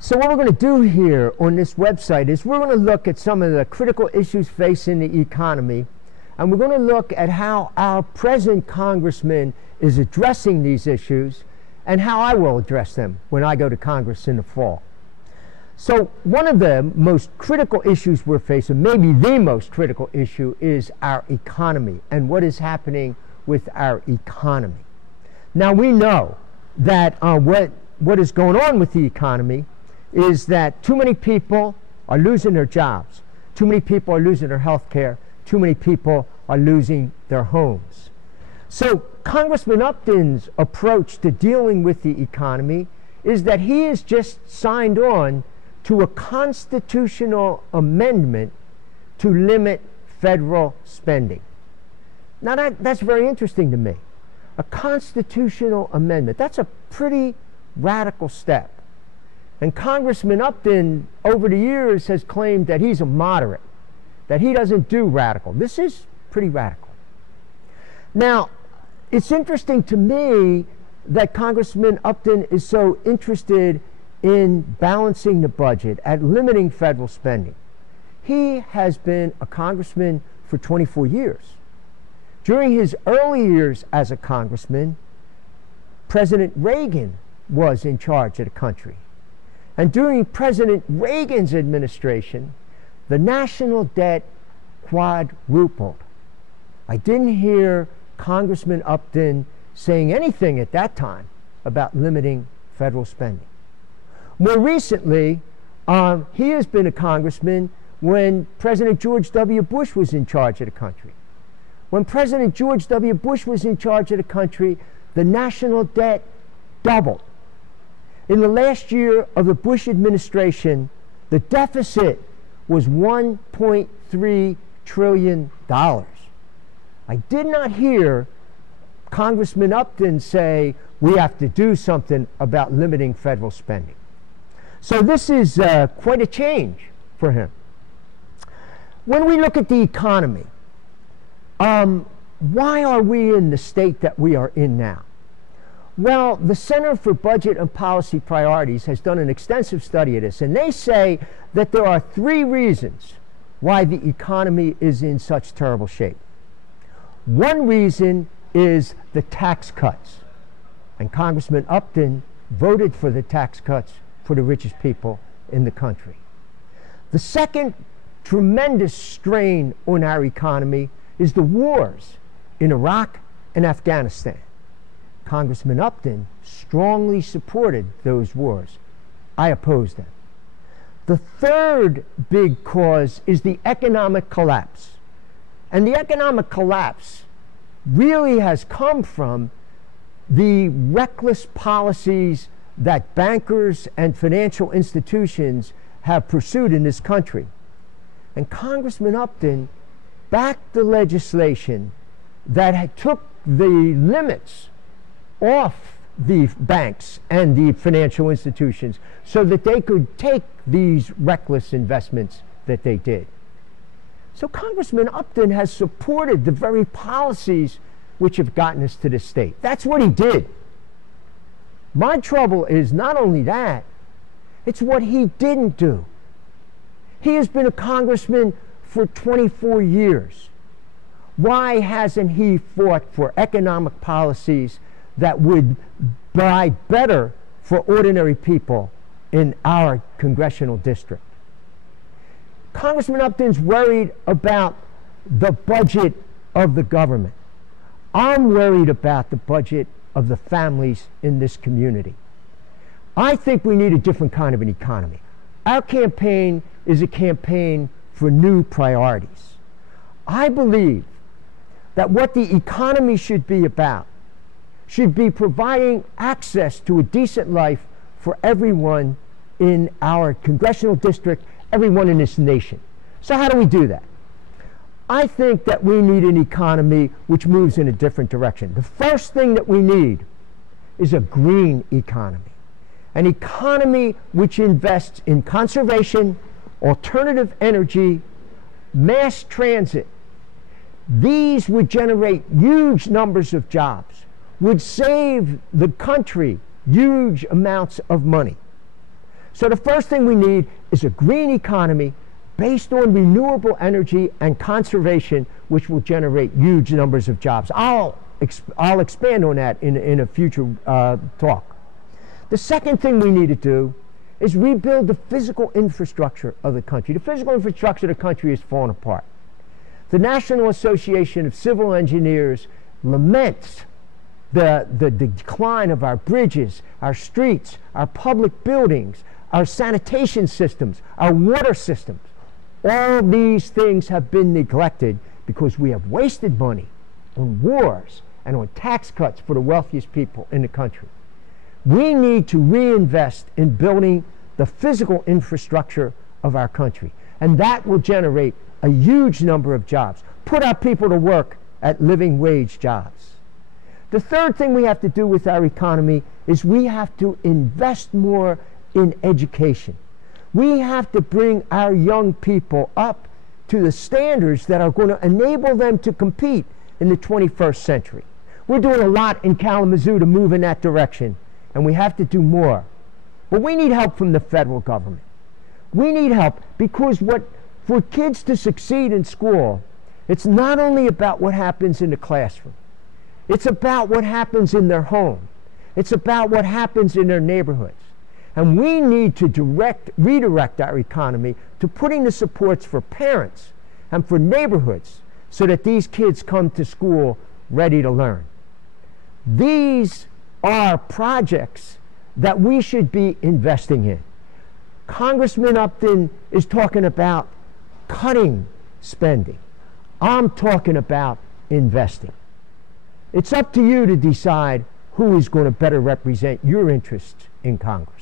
So what we're going to do here on this website is we're going to look at some of the critical issues facing the economy, and we're going to look at how our present congressman is addressing these issues and how I will address them when I go to Congress in the fall. So one of the most critical issues we're facing, maybe the most critical issue, is our economy and what is happening with our economy. Now we know that what is going on with the economy is that too many people are losing their jobs, too many people are losing their health care, too many people are losing their homes. So Congressman Upton's approach to dealing with the economy is that he has just signed on to a constitutional amendment to limit federal spending. Now that's very interesting to me. A constitutional amendment, that's a pretty radical step. And Congressman Upton, over the years, has claimed that he's a moderate, that he doesn't do radical. This is pretty radical. Now, it's interesting to me that Congressman Upton is so interested in balancing the budget, at limiting federal spending. He has been a congressman for 24 years. During his early years as a congressman, President Reagan was in charge of the country. And during President Reagan's administration, the national debt quadrupled. I didn't hear Congressman Upton saying anything at that time about limiting federal spending. More recently, he has been a congressman when President George W. Bush was in charge of the country. When President George W. Bush was in charge of the country, the national debt doubled. In the last year of the Bush administration, the deficit was $1.3 trillion. I did not hear Congressman Upton say we have to do something about limiting federal spending. So this is quite a change for him. When we look at the economy, why are we in the state that we are in now? Well, the Center for Budget and Policy Priorities has done an extensive study of this, and they say that there are 3 reasons why the economy is in such terrible shape. One reason is the tax cuts, and Congressman Upton voted for the tax cuts for the richest people in the country. The second tremendous strain on our economy is the wars in Iraq and Afghanistan. Congressman Upton strongly supported those wars. I opposed them. The third big cause is the economic collapse. And the economic collapse really has come from the reckless policies that bankers and financial institutions have pursued in this country. And Congressman Upton backed the legislation that took the limits off the banks and the financial institutions so that they could take these reckless investments that they did. So Congressman Upton has supported the very policies which have gotten us to this state. That's what he did. My trouble is not only that, it's what he didn't do. He has been a congressman for 24 years. Why hasn't he fought for economic policies that would buy better for ordinary people in our congressional district? Congressman Upton's worried about the budget of the government. I'm worried about the budget of the families in this community. I think we need a different kind of an economy. Our campaign is a campaign for new priorities. I believe that what the economy should be about should be providing access to a decent life for everyone in our congressional district, everyone in this nation. So how do we do that? I think that we need an economy which moves in a different direction. The first thing that we need is a green economy. An economy which invests in conservation, alternative energy, mass transit. These would generate huge numbers of jobs, would save the country huge amounts of money. So the first thing we need is a green economy based on renewable energy and conservation, which will generate huge numbers of jobs. I'll expand on that in a future talk. The second thing we need to do is rebuild the physical infrastructure of the country. The physical infrastructure of the country is falling apart. The National Association of Civil Engineers laments the decline of our bridges, our streets, our public buildings, our sanitation systems, our water systems. All these things have been neglected because we have wasted money on wars and on tax cuts for the wealthiest people in the country. We need to reinvest in building the physical infrastructure of our country, and that will generate a huge number of jobs, put our people to work at living wage jobs. The third thing we have to do with our economy is we have to invest more in education. We have to bring our young people up to the standards that are going to enable them to compete in the 21st century. We're doing a lot in Kalamazoo to move in that direction, and we have to do more. But we need help from the federal government. We need help because for kids to succeed in school, it's not only about what happens in the classroom. It's about what happens in their home. It's about what happens in their neighborhoods. And we need to redirect our economy to putting the supports for parents and for neighborhoods so that these kids come to school ready to learn. These are projects that we should be investing in. Congressman Upton is talking about cutting spending. I'm talking about investing. It's up to you to decide who is going to better represent your interests in Congress.